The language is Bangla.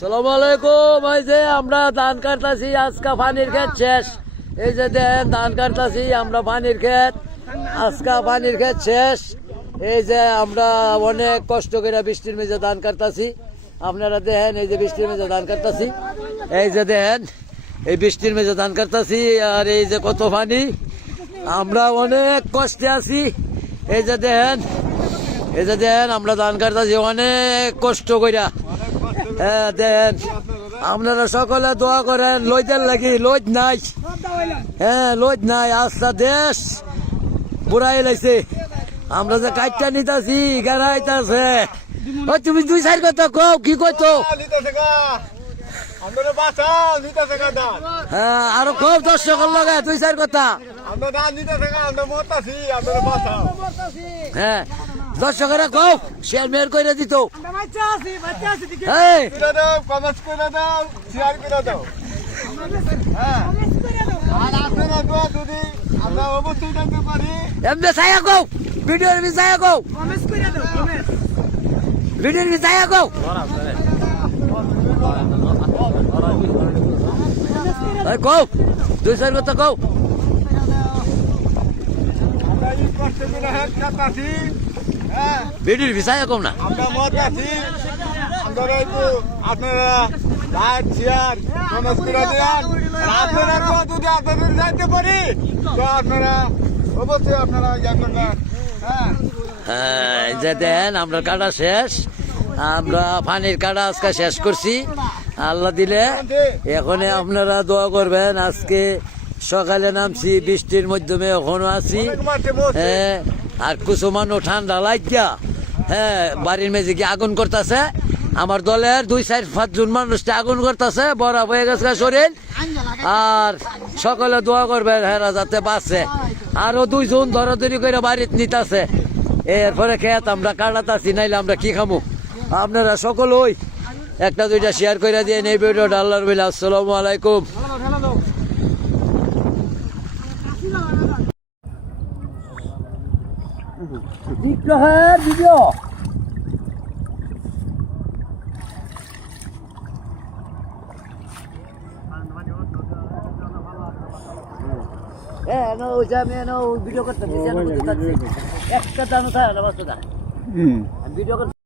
সালাম আলাইকুম। এই যে আমরা ধান কাটতাছি, আজকা পানির ক্ষেত শেষ। এই যে দেন ধান কাটতাছি আমরা, পানির ক্ষেত, আজকা পানির ক্ষেত শেষ। এই যে আমরা অনেক কষ্ট করে বৃষ্টির মেঝে ধান কাটতাছি। আপনারা দেখেন এই যে বৃষ্টির মেঝে ধান কাটতাছি, এই যে দেখেন এই বৃষ্টির মেঝে ধান কাটতাছি। আর এই যে কত পানি, আমরা অনেক কষ্টে আছি। এই যে দেখেন, এই যে দেখেন আমরা ধান কাটতাছি অনেক কষ্ট কইরা। হ্যাঁ দেন, আপনারা সকলে দোয়া করেন লইদের লাগি। লইদ নাই, হ্যাঁ লইদ নাই, আস্থা দেশ বুড়াই লাইছে। আমরা যে কাটটা নিতাছি গাড়াইতাছে। ও তুমি দুই চার কথা কও, কি কইতো? হ্যাঁ আরো খুব দর্শকের লগে দুই চার কথা। হ্যাঁ দর্শকেরা কও, শেয়ার মেয়ার করে দিত। এমনি ছায়া কও, ভিডিওর ছায়া কও, ভিডিওর ছায়া কও। কও দুই চার কথা কও। ভিডিওর বিষয় কম না, আপনারা লাইক শেয়ার কমেন্ট করে দেন। আপনারা যদি আপনাদের যাইতে পারি তো আপনারা অবশ্যই আপনারা জানবেন না। হ্যাঁ যে দেন আমরা কাটা শেষ, আমরা পানির কাটা আজকে শেষ করছি আল্লাহ দিলে। এখন আপনারা দোয়া করবেন। আজকে সকালে নামছি, বৃষ্টির মাধ্যমে এখনো আছি। হ্যাঁ আর কিছু মানুষ ঠান্ডা লাগিয়া হ্যাঁ বাড়ির মেঝে কি আগুন করতেছে। আমার দলের 2-4-5 জন মানুষটা আগুন করতেছে, বড় হয়ে গেছে শরীর। আর সকলে দোয়া করবেন হেরা যাতে বাঁচে। আরো 2 জন ধরাধরি করে বাড়িতে নিতেছে। এরপরে খেত আমরা কাটাতাছি, নাইলে আমরা কি খামো। আপনারা সকল ওই 1-2টা শেয়ার করে দিয়ে এই ভিডিওটা। আল্লাহর বিল। আসসালামু আলাইকুম। ভিডিও ভিডিও করতে একটা দানো থাকে না, ভিডিও করতে।